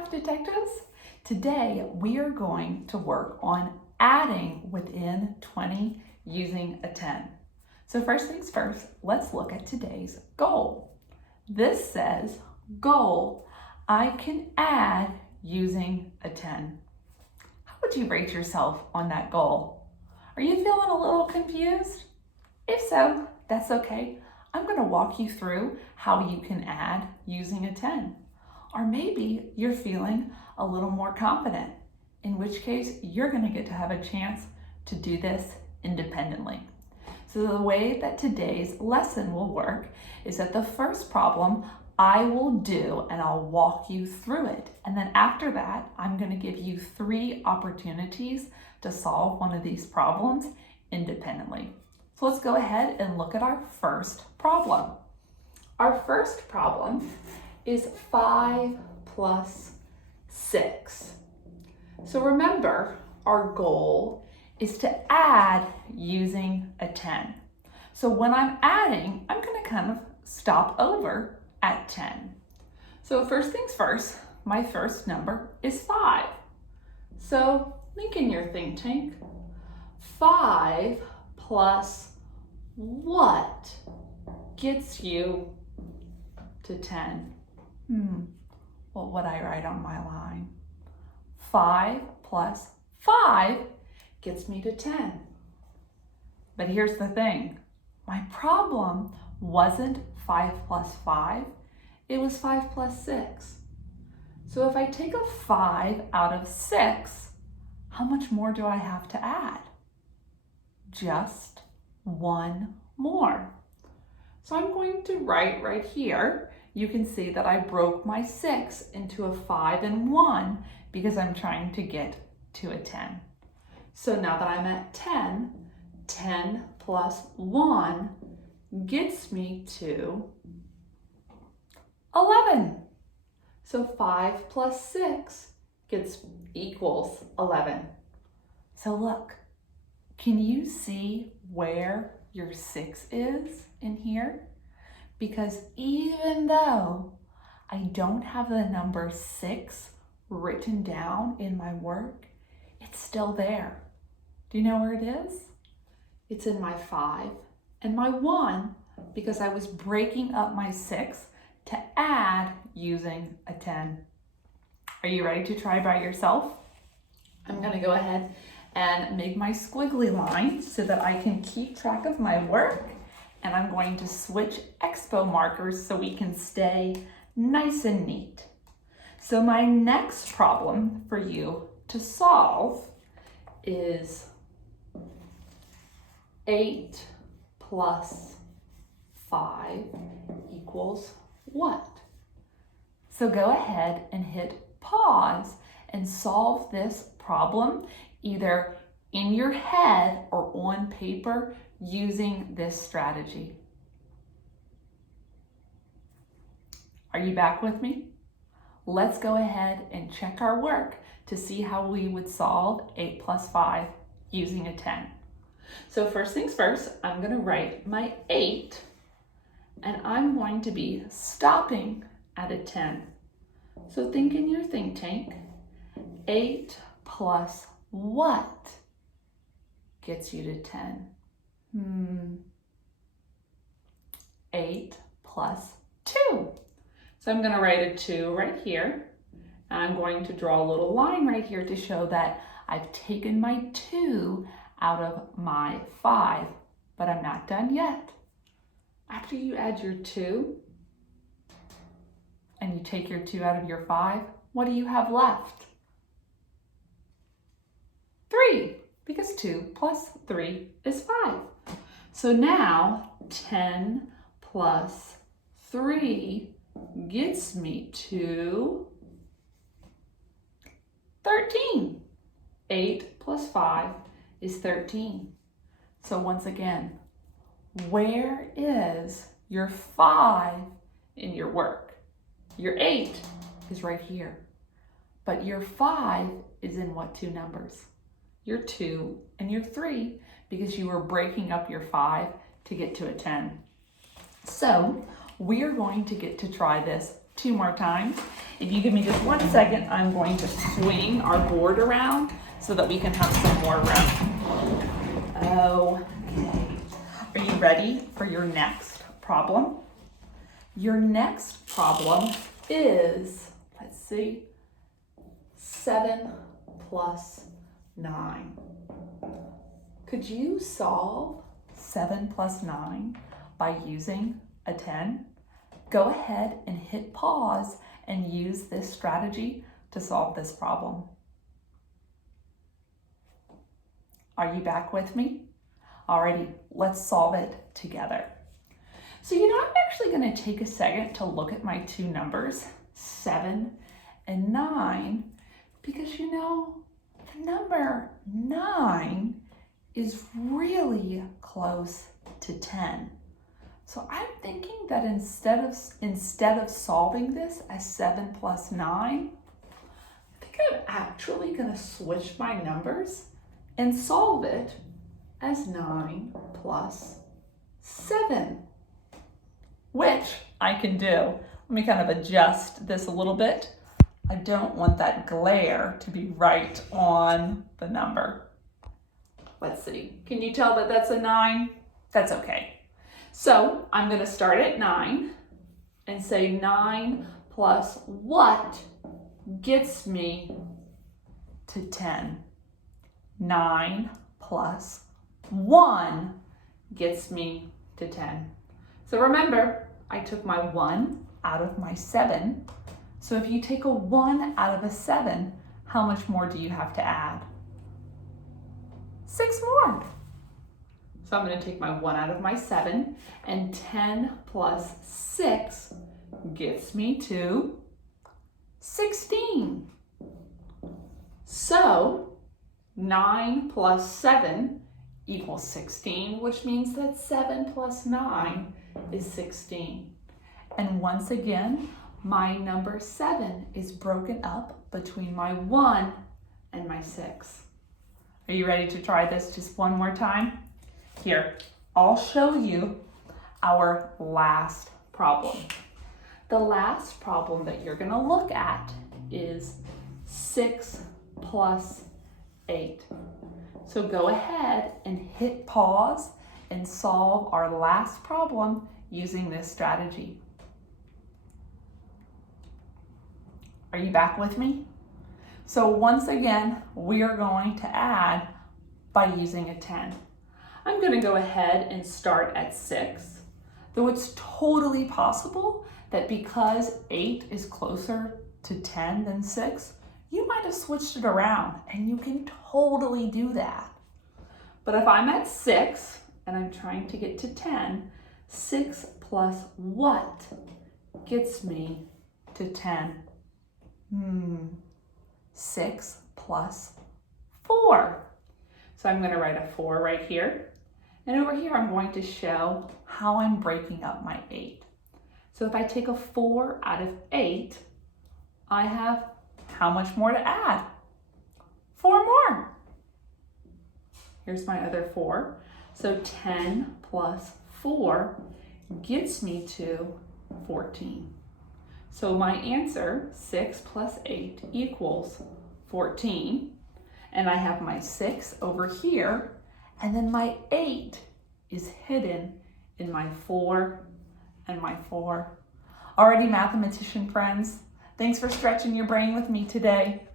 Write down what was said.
math detectives. Today we are going to work on adding within 20 using a 10. So first things first, let's look at today's goal. This says, goal, I can add using a 10. How would you rate yourself on that goal? Are you feeling a little confused? If so, that's okay. I'm going to walk you through how you can add using a 10. Or maybe you're feeling a little more confident, in which case you're going to get to have a chance to do this independently. So the way that today's lesson will work is that the first problem I will do and I'll walk you through it. And then after that, I'm going to give you 3 opportunities to solve one of these problems independently. So let's go ahead and look at our first problem. Our first problem is 5 plus 6. So remember, our goal is to add using a 10. So when I'm adding, I'm going to kind of stop over at 10. So first things first, my first number is 5. So think in your think tank. 5 plus what gets you to 10? What would I write on my line? 5 plus 5 gets me to 10. But here's the thing. My problem wasn't 5 plus 5. It was 5 plus 6. So if I take a 5 out of 6, how much more do I have to add? Just 1 more. So I'm going to write right here. You can see that I broke my 6 into a 5 and 1 because I'm trying to get to a 10. So now that I'm at 10, 10 plus 1 gets me to 11. So 5 plus 6 equals 11. So look, can you see where your 6 is in here? Because even though I don't have the number 6 written down in my work, it's still there. Do you know where it is? It's in my 5 and my 1 because I was breaking up my 6 to add using a 10. Are you ready to try by yourself? I'm going to go ahead and make my squiggly line so that I can keep track of my work. And I'm going to switch expo markers so we can stay nice and neat. So my next problem for you to solve is 8 plus 5 equals what? So go ahead and hit pause and solve this problem either in your head or on paper using this strategy. Are you back with me? Let's go ahead and check our work to see how we would solve 8 plus 5 using a 10. So first things first, I'm going to write my 8 and I'm going to be stopping at a 10. So think in your think tank. 8 plus what gets you to 10? 8 plus 2. So I'm going to write a 2 right here. And I'm going to draw a little line right here to show that I've taken my 2 out of my 5. But I'm not done yet. After you add your 2 and you take your 2 out of your 5, what do you have left? 3, because 2 plus 3 is 5. So now 10 plus 3 gets me to 13. 8 plus 5 is 13. So once again, where is your 5 in your work? Your 8 is right here, but your 5 is in what 2 numbers? Your 2 and your 3, because you were breaking up your 5 to get to a 10. So we are going to get to try this 2 more times. If you give me just 1 second, I'm going to swing our board around so that we can have some more room. Okay. Are you ready for your next problem? Your next problem is, let's see, 7 plus 9. Could you solve 7 plus 9 by using a 10? Go ahead and hit pause and use this strategy to solve this problem. Are you back with me? Alrighty, let's solve it together. So I'm actually going to take a second to look at my two numbers, 7 and 9, because the number 9 is really close to 10. So I'm thinking that instead of solving this as 7 plus 9, I think I'm actually going to switch my numbers and solve it as 9 plus 7, which I can do. Let me kind of adjust this a little bit. I don't want that glare to be right on the number. Let's see. Can you tell that that's a 9? That's okay. So I'm going to start at 9 and say 9 plus what gets me to 10? 9 plus 1 gets me to 10. So remember, I took my 1 out of my 7. So if you take a 1 out of a 7, how much more do you have to add? 6 more. So I'm going to take my 1 out of my 7, and 10 plus 6 gets me to 16. So 9 plus 7 equals 16, which means that 7 plus 9 is 16. And once again, my number 7 is broken up between my 1 and my 6. Are you ready to try this just one more time? Here, I'll show you our last problem. The last problem that you're going to look at is 6 plus 8. So go ahead and hit pause and solve our last problem using this strategy. Are you back with me? So once again, we are going to add by using a 10. I'm going to go ahead and start at 6, though it's totally possible that because 8 is closer to 10 than 6, you might have switched it around, and you can totally do that. But if I'm at 6 and I'm trying to get to 10, 6 plus what gets me to 10? 6 plus 4. So I'm going to write a 4 right here. And over here, I'm going to show how I'm breaking up my 8. So if I take a 4 out of 8, I have how much more to add? 4 more. Here's my other 4. So 10 plus 4 gets me to 14. So my answer, 6 plus 8 equals 14. And I have my 6 over here, and then my 8 is hidden in my 4 and my 4. Alrighty, mathematician friends, thanks for stretching your brain with me today.